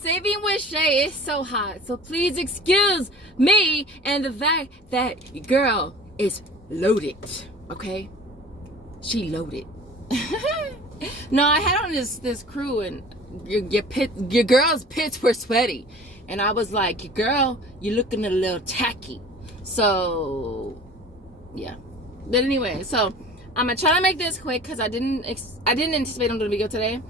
Saving with Shay is so hot. So please excuse me and the fact that your girl is loaded. Okay? She loaded. No, I had on this crew and your girl's pits were sweaty. And I was like, girl, you're looking a little tacky. So, yeah. But anyway, so I'm gonna try to make this quick because I didn't anticipate on doing a video today.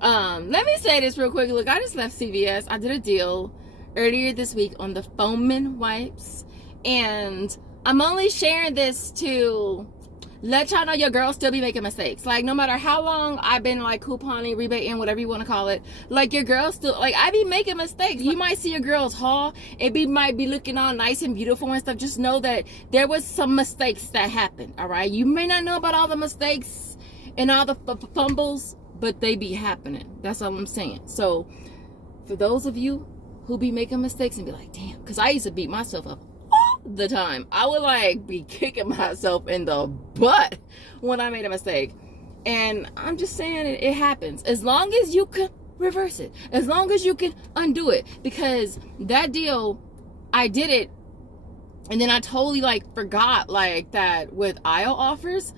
Let me say this real quick. Look, I just left CVS. I did a deal earlier this week on the foaming wipes, and I'm only sharing this to let y'all know your girl still be making mistakes. Like, no matter how long I've been like couponing, rebating, whatever you want to call it, like your girl still, like, I be making mistakes. You might see your girl's haul, might be looking all nice and beautiful and stuff. Just know that there was some mistakes that happened. All right, you may not know about all the mistakes and all the fumbles, but they be happening. That's all I'm saying. So for those of you who be making mistakes and be like, damn, because I used to beat myself up all the time. I would like be kicking myself in the butt when I made a mistake. And I'm just saying it happens. As long as you can reverse it, as long as you can undo it, because that deal, I did it and then I totally like forgot like that with aisle offers,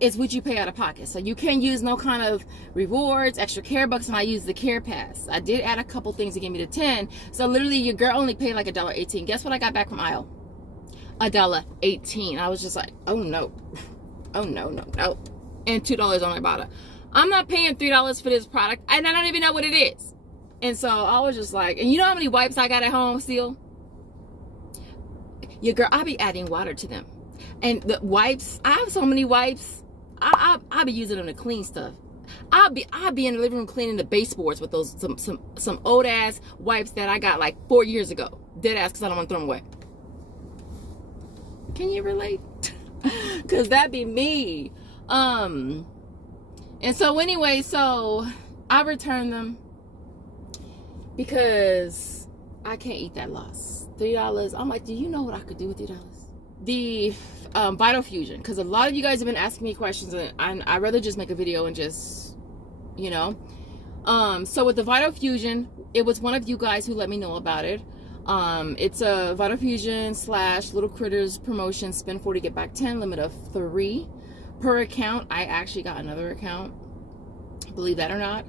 it's what you pay out of pocket. So you can't use no kind of rewards, extra care bucks, and I used the care pass. I did add a couple things to give me the 10. So literally your girl only paid like $1.18. Guess what I got back from aisle? $1.18. I was just like, oh no. Oh no. And $2 on Ibotta. I'm not paying $3 for this product and I don't even know what it is. And so I was just like, and you know how many wipes I got at home still? Your girl, I be adding water to them. And the wipes, I have so many wipes. I'll be using them to clean stuff. I'll be in the living room cleaning the baseboards with those some old ass wipes that I got like 4 years ago. Dead ass, because I don't want to throw them away. Can you relate? Because that'd be me. And so anyway, so I returned them because I can't eat that loss. $3. I'm like, do you know what I could do with $3? The Vitafusion, because a lot of you guys have been asking me questions, and I'd rather just make a video and just, you know. So with the Vitafusion, it was one of you guys who let me know about it. It's a Vitafusion / Little Critters promotion, spend 40, get back 10, limit of 3 per account. I actually got another account, believe that or not.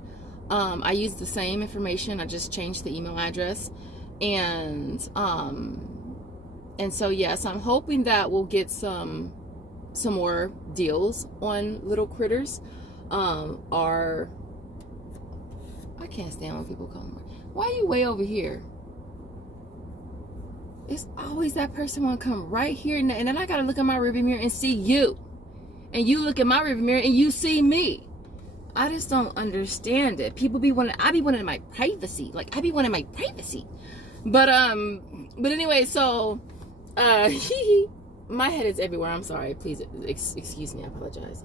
I used the same information, I just changed the email address. And so yes, I'm hoping that we'll get some more deals on Little Critters. I can't stand when people come. Why are you way over here? It's always that person want to come right here, and then I gotta look in my rearview mirror and see you, and you look in my rearview mirror and you see me. I just don't understand it. People be wanting, I be wanting my privacy. Like, I be wanting my privacy. But anyway, so my head is everywhere. I'm sorry. Please excuse me. I apologize.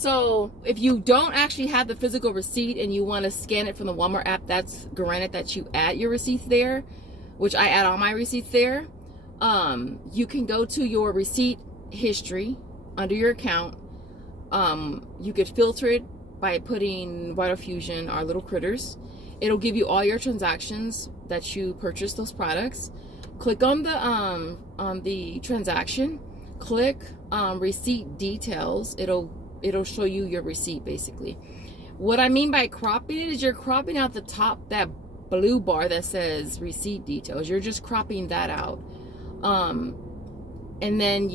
So if you don't actually have the physical receipt and you want to scan it from the Walmart app, that's granted that you add your receipts there, which I add all my receipts there. You can go to your receipt history under your account. You could filter it by putting Vitafusion or Little Critters. It'll give you all your transactions that you purchased those products. Click on the transaction. Click receipt details. It'll show you your receipt basically. What I mean by cropping it is you're cropping out the top, that blue bar that says receipt details. You're just cropping that out. And then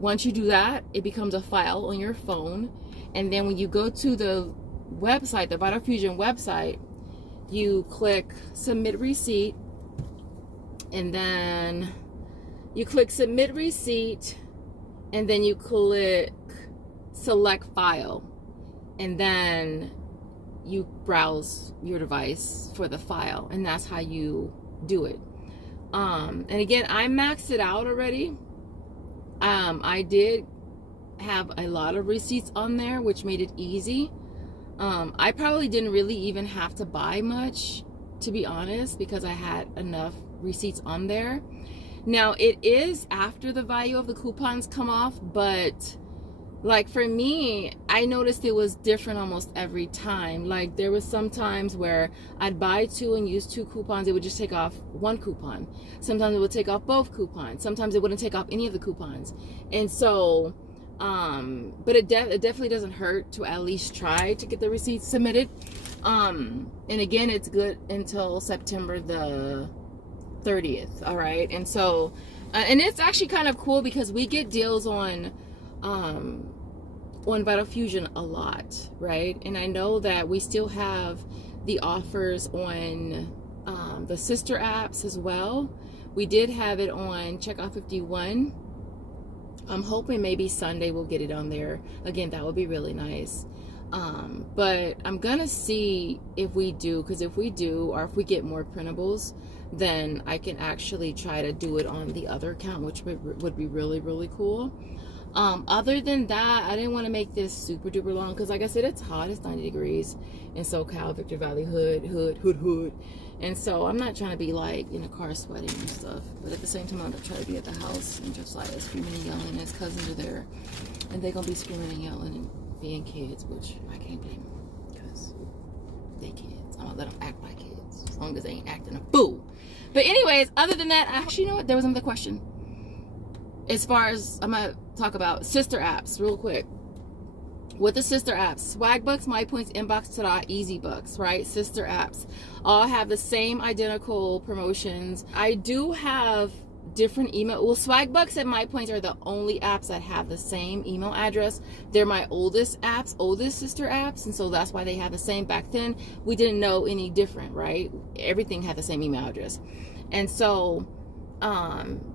once you do that, it becomes a file on your phone. And then when you go to the website, the Vitafusion website, you click submit receipt, and then you click submit receipt, and then you click select file, and then you browse your device for the file, and that's how you do it. And again, I maxed it out already. I did have a lot of receipts on there, which made it easy. I probably didn't really even have to buy much, to be honest, because I had enough receipts on there. Now, it is after the value of the coupons come off, but Like for me, I noticed it was different almost every time. Like there was some times where I'd buy 2 and use 2 coupons. It would just take off 1 coupon. Sometimes it would take off both coupons. Sometimes it wouldn't take off any of the coupons. And so, but it definitely doesn't hurt to at least try to get the receipts submitted. And again, it's good until September the 30th. All right. And so, and it's actually kind of cool because we get deals on Vitafusion a lot, right? And I know that we still have the offers on the sister apps as well. We did have it on Checkout 51. I'm hoping maybe Sunday we'll get it on there. Again, that would be really nice. But I'm gonna see if we do, because if we do, or if we get more printables, then I can actually try to do it on the other account, which would be really, really cool. Other than that, I didn't want to make this super duper long because, like I said, it's hot. It's 90 degrees in SoCal, Victor Valley, hood. And so I'm not trying to be like in a car sweating and stuff. But at the same time, I'm going to try to be at the house and just like screaming and yelling. And his cousins are there. And they're going to be screaming and yelling and being kids, which I can't blame them because they kids. I'm going to let them act like kids as long as they ain't acting a fool. But anyways, other than that, actually, you know what? There was another question. As far as, I'm going to talk about sister apps real quick. With the sister apps, Swagbucks, MyPoints, Inbox, Tada, EasyBucks, right? Sister apps all have the same identical promotions. I do have different email. Well, Swagbucks and MyPoints are the only apps that have the same email address. They're my oldest sister apps, and so that's why they have the same. Back then, we didn't know any different, right? Everything had the same email address. And so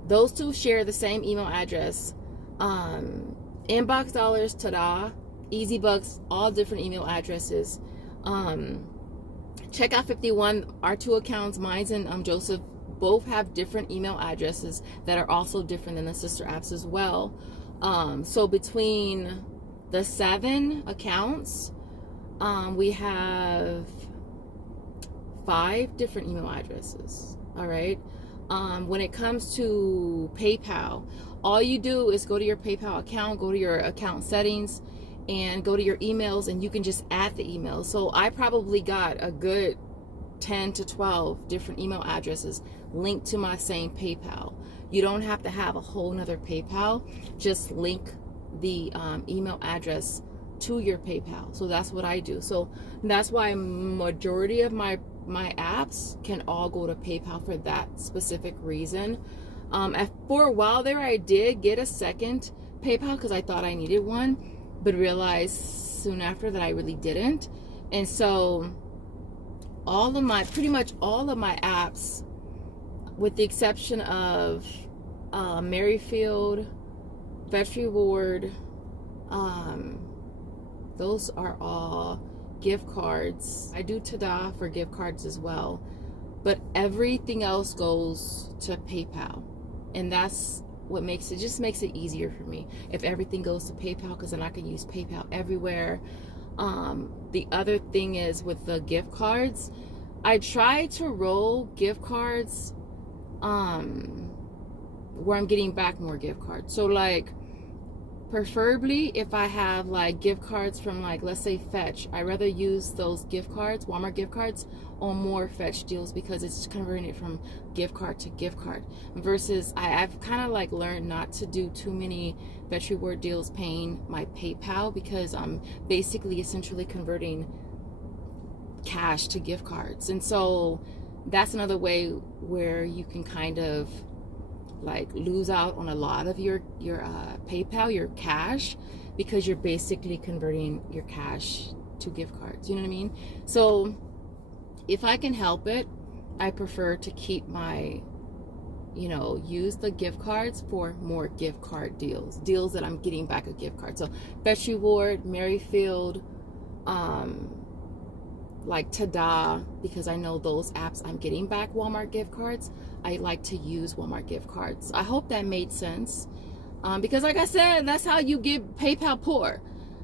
those two share the same email address. Inbox Dollars, Tada, EasyBucks, all different email addresses. Checkout 51, our 2 accounts, mine's and Joseph, both have different email addresses that are also different than the sister apps as well. So between the 7 accounts, we have 5 different email addresses. All right. When it comes to PayPal, all you do is go to your PayPal account, go to your account settings, and go to your emails, and you can just add the emails. So I probably got a good 10 to 12 different email addresses linked to my same PayPal. You don't have to have a whole nother PayPal. Just link the email address to your PayPal. So that's what I do. So that's why majority of my apps can all go to PayPal for that specific reason. For a while there, I did get a second PayPal because I thought I needed one, but realized soon after that I really didn't. And so pretty much all of my apps, with the exception of Merryfield, Vitafusion, those are all gift cards. I do Tada for gift cards as well, but everything else goes to PayPal, and that's what makes it easier for me if everything goes to PayPal, because then I can use PayPal everywhere. The other thing is with the gift cards, I try to roll gift cards where I'm getting back more gift cards. So like preferably if I have like gift cards from, like, let's say Fetch, I rather use those gift cards, Walmart gift cards, on more Fetch deals, because it's converting it from gift card to gift card, versus I've kind of like learned not to do too many Fetch reward deals paying my PayPal, because I'm basically essentially converting cash to gift cards. And so that's another way where you can kind of like lose out on a lot of your PayPal, your cash, because you're basically converting your cash to gift cards. You know what I mean? So if I can help it, I prefer to keep my, use the gift cards for more gift card deals that I'm getting back a gift card. So Fetch Reward, Merryfield, like Tada, because I know those apps I'm getting back Walmart gift cards. I like to use Walmart gift cards. I hope that made sense, because like I said, that's how you get PayPal poor,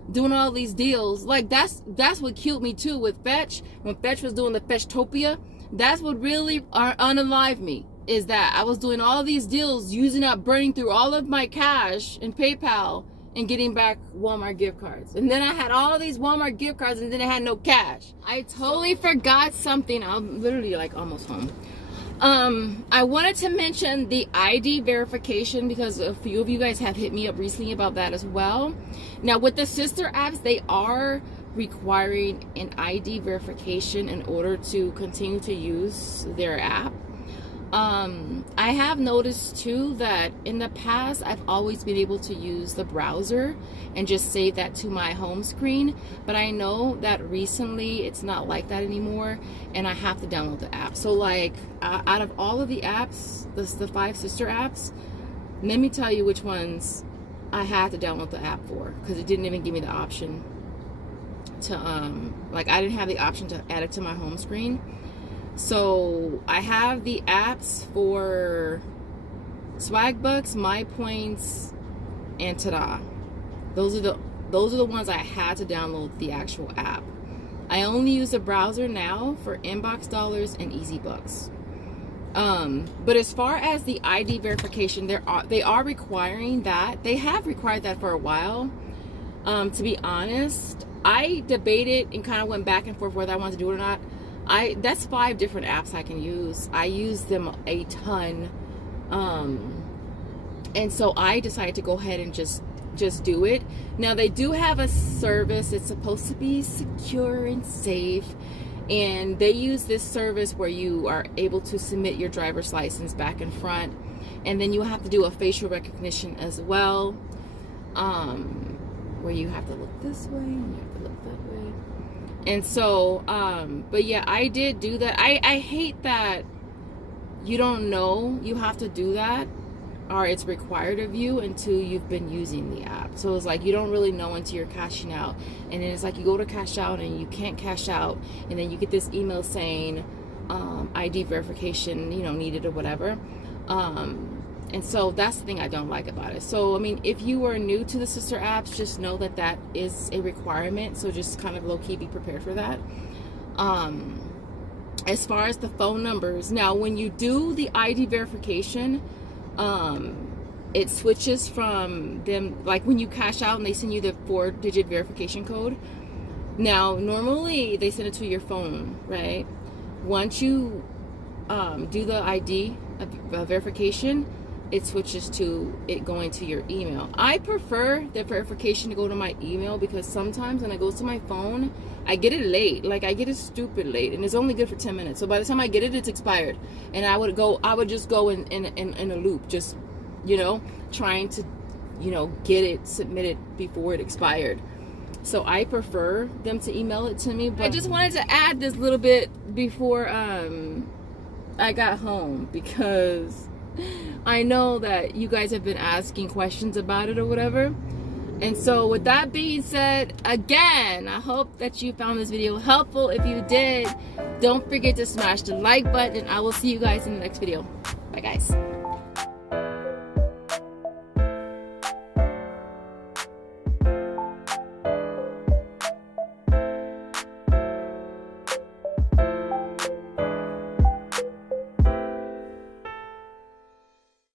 doing all these deals. Like that's what killed me too with Fetch. When Fetch was doing the Fetchtopia, that's what really unalived me, is that I was doing all these deals, burning through all of my cash in PayPal, and getting back Walmart gift cards. And then I had all these Walmart gift cards and then I had no cash. I totally forgot something. I'm literally like almost home. I wanted to mention the ID verification because a few of you guys have hit me up recently about that as well. Now with the sister apps, they are requiring an ID verification in order to continue to use their app. I have noticed too that in the past I've always been able to use the browser and just save that to my home screen, but I know that recently it's not like that anymore and I have to download the app. So like out of all of the apps, the 5 sister apps, let me tell you which ones I had to download the app for, because it didn't even give me the option to like I didn't have the option to add it to my home screen. So I have the apps for Swagbucks, My Points, and Ta-da. Those are the ones I had to download the actual app. I only use the browser now for inbox dollars and easy bucks. But as far as the ID verification, they are requiring that. They have required that for a while. To be honest, I debated and kind of went back and forth whether I wanted to do it or not. That's 5 different apps I can use. I use them a ton. And so I decided to go ahead and just do it. Now they do have a service. It's supposed to be secure and safe. And they use this service where you are able to submit your driver's license back and front. And then you have to do a facial recognition as well. Where you have to look this way and you have to look that way. And so, but yeah, I did do that. I hate that you don't know you have to do that, or it's required of you until you've been using the app. So it's like you don't really know until you're cashing out. And then it's like you go to cash out and you can't cash out. And then you get this email saying ID verification, needed or whatever. And so that's the thing I don't like about it. So, I mean, if you are new to the sister apps, just know that that is a requirement. So just kind of low-key be prepared for that. As far as the phone numbers, now when you do the ID verification, it switches from them, like when you cash out and they send you the 4-digit verification code. Now, normally they send it to your phone, right? Once you do the ID verification, it switches to it going to your email. I prefer the verification to go to my email because sometimes when it goes to my phone, I get it late. Like I get it stupid late, and it's only good for 10 minutes. So by the time I get it, it's expired. And I would just go in a loop, just trying to get it submitted before it expired. So I prefer them to email it to me. But I just wanted to add this little bit before I got home, because I know that you guys have been asking questions about it or whatever. And so with that being said, again, I hope that you found this video helpful. If you did, don't forget to smash the like button, and I will see you guys in the next video. Bye guys.